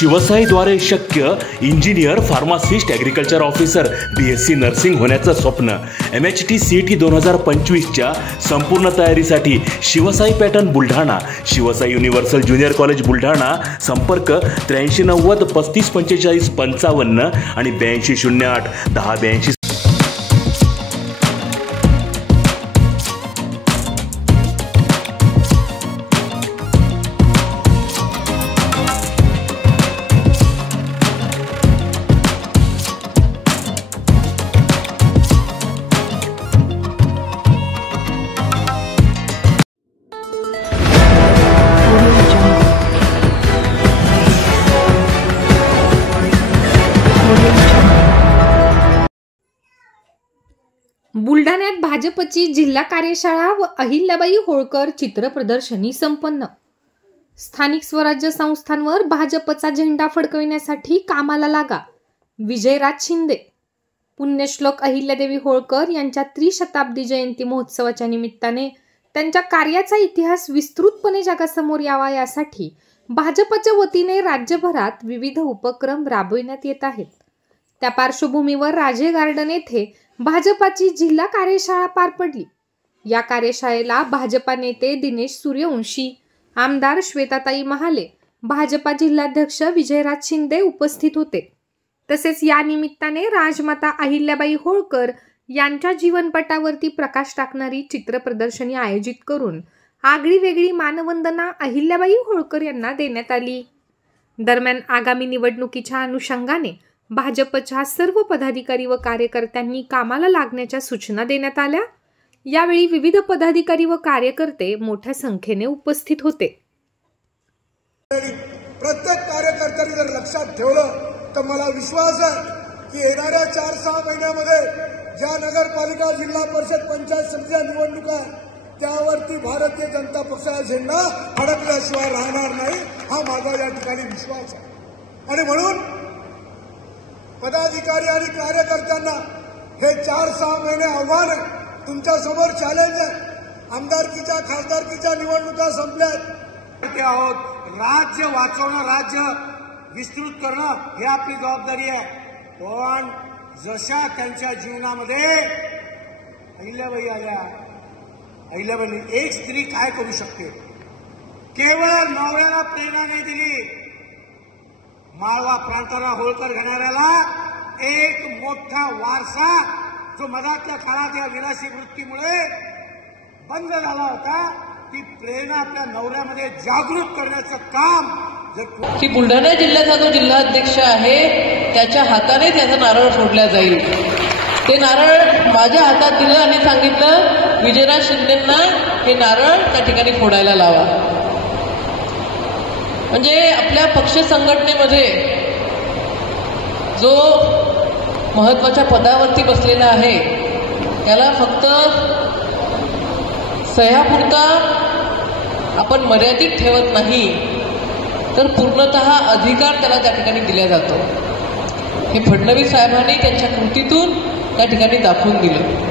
शिवसाईद्वारे शक्य engineer, pharmacist, agriculture officer, BSc nursing होण्याचं स्वप्न MHT CET 2025च्या संपूर्ण तयारीसाठी Shivsai pattern Buldhana, Shivsai universal junior college Buldhana. संपर्क 8390 35 45 55 आणि 8208 1082. बुलढाण्यात भाजपची जिल्हा कार्यशाळा व अहिल्याबाई होळकर चित्र प्रदर्शनी संपन्न. स्थानिक स्वराज्य संस्थांवर भाजपचा झेंडा फडकविण्यासाठी कामाला लागा. विजयराज शिंदे. पुण्यश्लोक अहिल्यादेवी होळकर यांच्या त्रिशताब्दी जयंती महोत्सवाच्या निमित्ताने त्यांच्या कार्याचा इतिहास विस्तृतपणे जगासमोर यावा यासाठी भाजपच्या वतीने राज्यभरात विविध उपक्रम राबविण्यात येत आहेत. त्या पार्श्वभूमीवर राजे गार्डन येथे भाजपाची जिल्हा कार्यशाळा पार पडली. या कार्यशाळेला भाजपा नेते दिनेश सूर्यवंशी, आमदार श्वेताताई महाले, भाजपा जिल्हाध्यक्ष विजयराज शिंदे उपस्थित होते. तसेच या निमित्ताने राजमाता अहिल्याबाई होळकर यांच्या जीवनपटावरती प्रकाश टाकणारी चित्र प्रदर्शनी आयोजित करून आगळी वेगळी मानवंदना अहिल्याबाई होळकर यांना देण्यात आली. दरम्यान आगामी निवडणुकीच्या अनुषंगाने भाजपच्या सर्व पदाधिकारी व कार्यकर्त्यांनी कामाला लागण्याच्या सूचना देण्यात आल्या. यावेळी विविध पदाधिकारी व कार्यकर्ते मोठ्या संख्येने उपस्थित होते. प्रत्येक कार्यकर्त्यांनी जर लक्षात ठेवलं तर मला विश्वास आहे की येणाऱ्या 4-6 महिन्यामध्ये ज्या नगरपालिका, जिल्हा परिषद, पंचायत समिती निवडणुका त्यावरती भारतीय जनता पक्षाचा झेंडा अडकल्याशिवाय राहणार नाही, हा माझा या ठिकाणी विश्वास आहे. आणि म्हणून पदाधिकारी आणि कार्यकर्त्यांना हे 4-6 महिने आव्हान आहे, तुमच्या समोर चॅलेंज आहे. आमदारकीच्या, खासदारकीच्या निवडणुका संपल्यात आहोत. राज्य वाचवणं, राज्य विस्तृत करणं हे आपली जबाबदारी आहे. पण जशा त्यांच्या जीवनामध्ये अहिल्याबाई आल्या, अहिल्याबाई एक स्त्री काय करू शकते? केवळ नवऱ्याला प्रेरणा नाही दिली, माळवा प्रांताला, होळकर घराण्याला एक मोठा वारसा जो मधातल्या काळात या विलासी वृत्तीमुळे बंद झाला होता, ती प्रेरणा आपल्या नवऱ्यामध्ये जागृत करण्याचं काम की बुलढाणा जिल्ह्याचा जो जिल्हाध्यक्ष आहे त्याच्या हाताने त्याचा नारळ फोडला जाईल. ते नारळ माझ्या हातात दिलं आणि सांगितलं विजयराज शिंदेंना हे नारळ त्या ठिकाणी फोडायला लावा. म्हणजे आपल्या पक्ष संघटनेमध्ये जो महत्वाच्या पदावरती बसलेला आहे त्याला फक्त सह्यापुरता आपण मर्यादित ठेवत नाही, तर पूर्णतः अधिकार त्याला त्या ठिकाणी दिला जातो. हे फडणवीस साहेबांनी त्यांच्या कृतीतून त्या ठिकाणी दाखवून दिलं.